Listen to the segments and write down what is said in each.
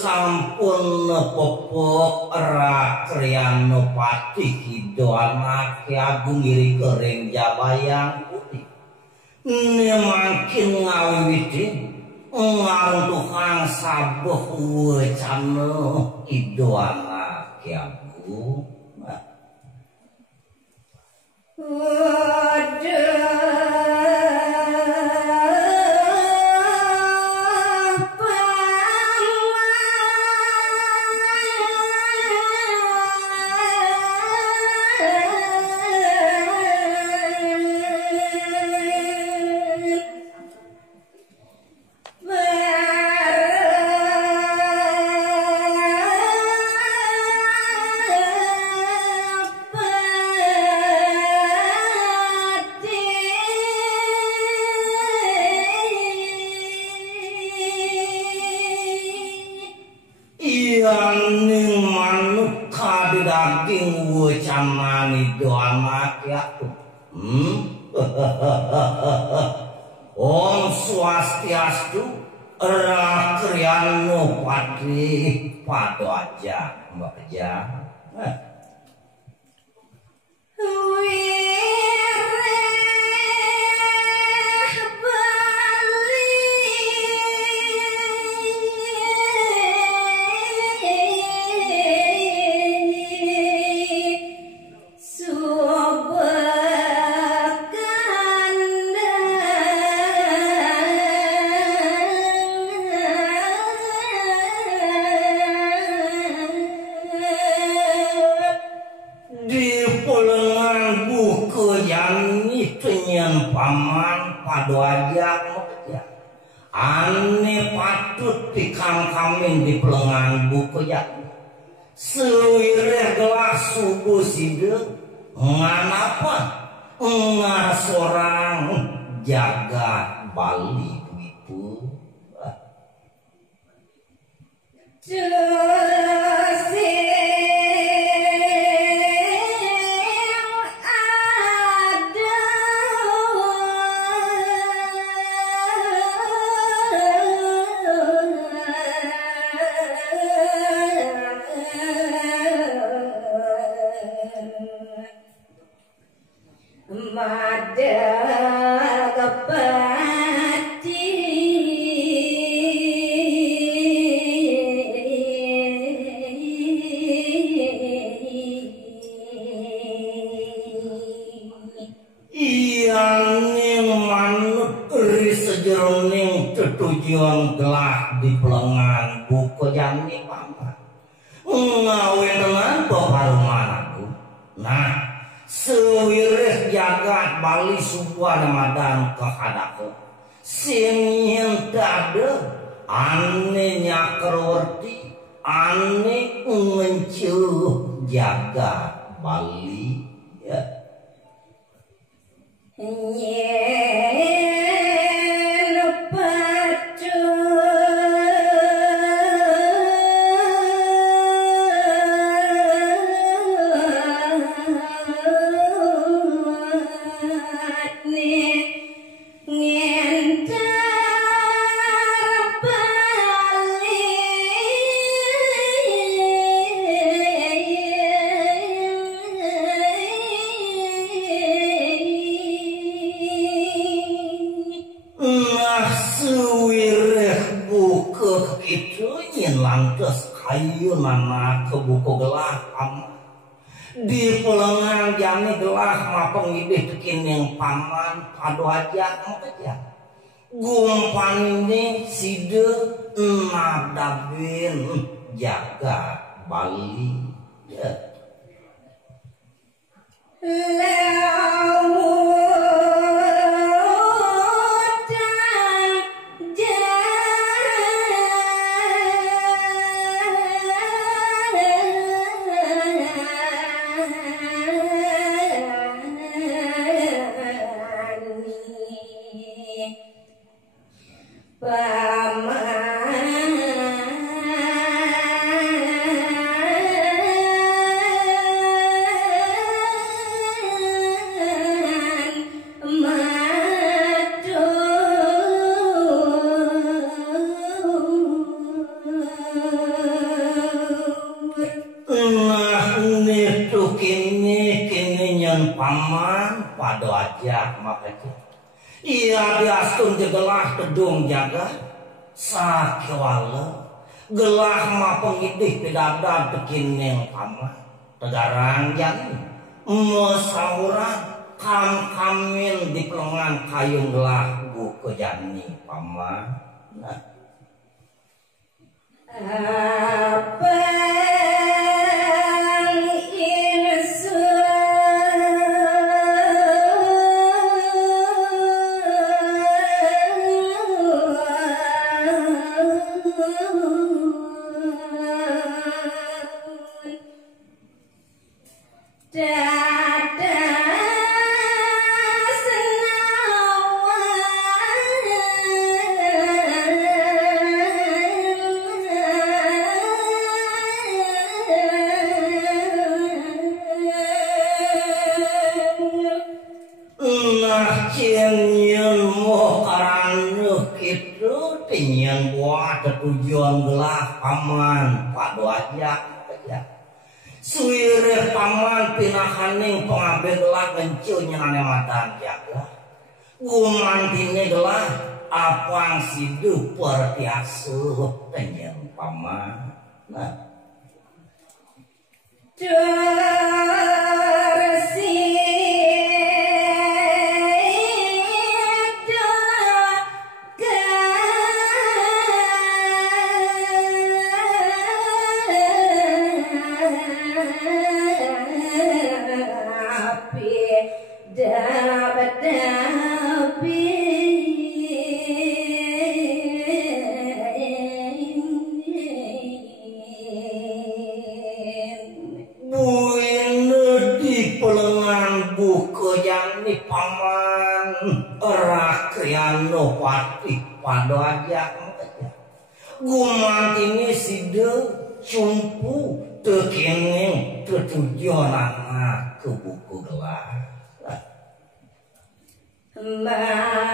Sampun popok ra kriano pati kido anak agung iri kering jabayang putih makin ngawiwitin ngarung tukang sabuh wecana ido anak agung ning manuk kadi daging wecamani doa mati aku Om Swastiastu Rakriano Patri Pado aja Mbak aja paman padu aja ane patut dikam kamin di pelengan buku ya sewireh gelas subuh sidek nganapa ngar seorang jaga Bali itu tujuan gelah di pelengan buku jami paman ngawin dengan peparuman aku nah sewirih jagat Bali subuh Ramadan kehadaku sing tade ane nyakerwerti ane ngencuh jagat Bali ya lantas kayu nana ke buku gelah di pelengan jani gelah mapeng idih tekining paman padu aja aja gumpan ini side nadabin jaga Bali ya Paman pada ajak makanya ia diastun gelah kedung jaga sakewala gelah ma pengidih pidadan tekining paman tegarang yang mesauran kamin di pelengan kayung gelah buku jani paman nah. Apa yang buat tujuan gelah paman pak doajak suwireh paman pinahaning pengambil gelah kencunya ane matang jaga gumantine gelah apang sidu pertiasuh tenyeng paman nah paman rakyano pati pada ajak gumantine side cumpu tekening ketujuan anak ke buku gelah maka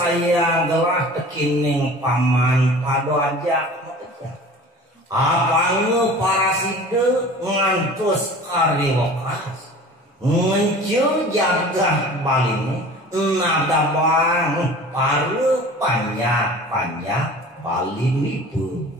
sayang gelah tekining paman pado ajak apanu para side ngantos kariwokas mencil jagah balini nada bang paru panjang balini bu